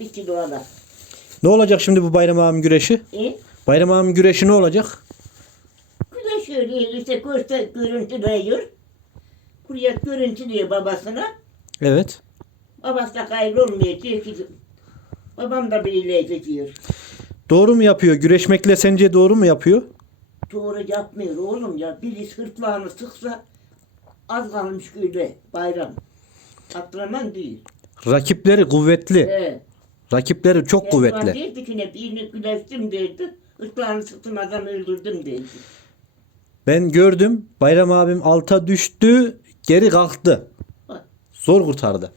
Bir kilo ala. Ne olacak şimdi bu Bayram abim güreşi? E? Bayram abim güreşi ne olacak? Güneş öyle işte göster görüntülüyor. Buraya görüntülüyor babasına. Evet. Babası da hayır olmuyor diyor ki babam da biriyle diyor. Doğru mu yapıyor? Güreşmekle sence doğru mu yapıyor? Doğru yapmıyor oğlum ya. Biri sırtlağını sıksa az kalmış öyle bayram. Atlaman değil. Rakipleri kuvvetli. He. Rakipleri çok kuvvetli. derdi ki ne birini güleştim derdi. Irtlağını sıktım adam öldürdüm derdi. Ben gördüm. Bayram abim alta düştü. Geri kalktı. Zor kurtardı.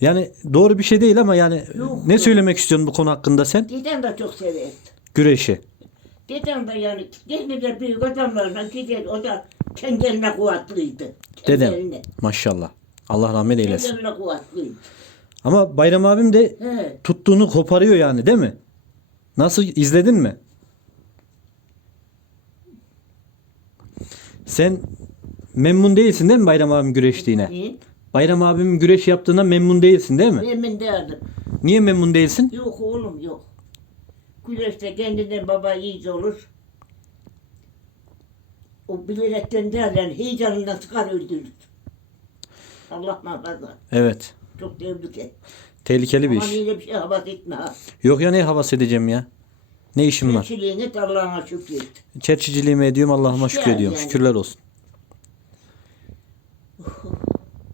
Yani doğru bir şey değil ama yani Yok, ne yok. söylemek istiyorsun bu konu hakkında sen? Dedem de çok severdi. Güreşi. Dedem de yani kendi de büyük adamlarla gider. O da kendilerine kuvvetliydi. Dedem. Maşallah. Allah rahmet eylesin. Kendilerine kuvvetliydi. Ama Bayram abim de He. tuttuğunu koparıyor yani değil mi? Nasıl izledin mi? Sen memnun değilsin değil mi Bayram abim güreştiğine? İyi. Bayram abim güreş yaptığına memnun değilsin değil mi? Emin derdim. Niye memnun değilsin? Yok oğlum yok. Güneşte kendinden baba iyice olur. O bilerekten derler heyecanından sıkar öldürür. Allah muhafaza. Evet. Çok tehlike. Tehlikeli bir Aman iş. öyle bir şey havas etme ha. Yok ya ne havas edeceğim ya? Ne işim var? Çiftçiliğine Allah'ına şükret. Çerçiciliğimi ediyorum Allah'ıma şükür ediyorum. yani. Şükürler olsun.